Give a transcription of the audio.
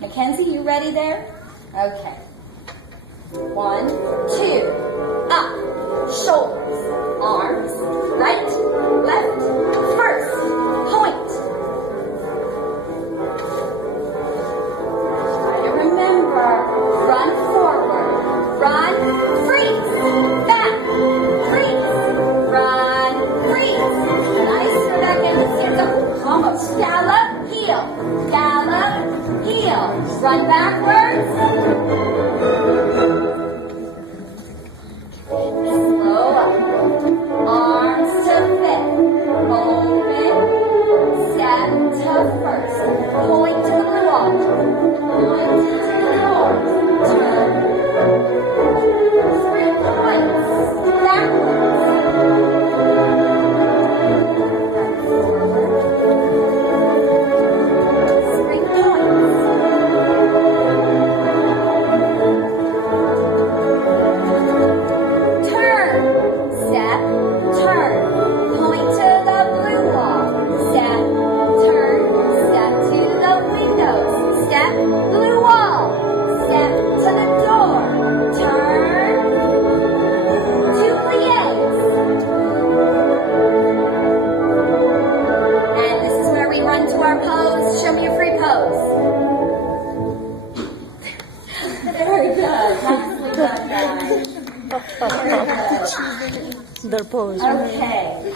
Mackenzie, you ready there? Okay. 1, 2, up, shoulders, arms, right, left, first, point. Try to remember, run forward, run, freeze, back, freeze, run, freeze. Nice, go back in the circle, almost, gallop, heel, run backwards. Slow up. Arms to fifth. Open. Step to first. Point to the blue wall. Point to the floor. Turn. 3 points. Backwards. Blue wall. Step to the door. Turn. 2 pliés. And this is where we run to our pose. Show me your free pose. Very good. Nicely done, guys. Their pose. Okay.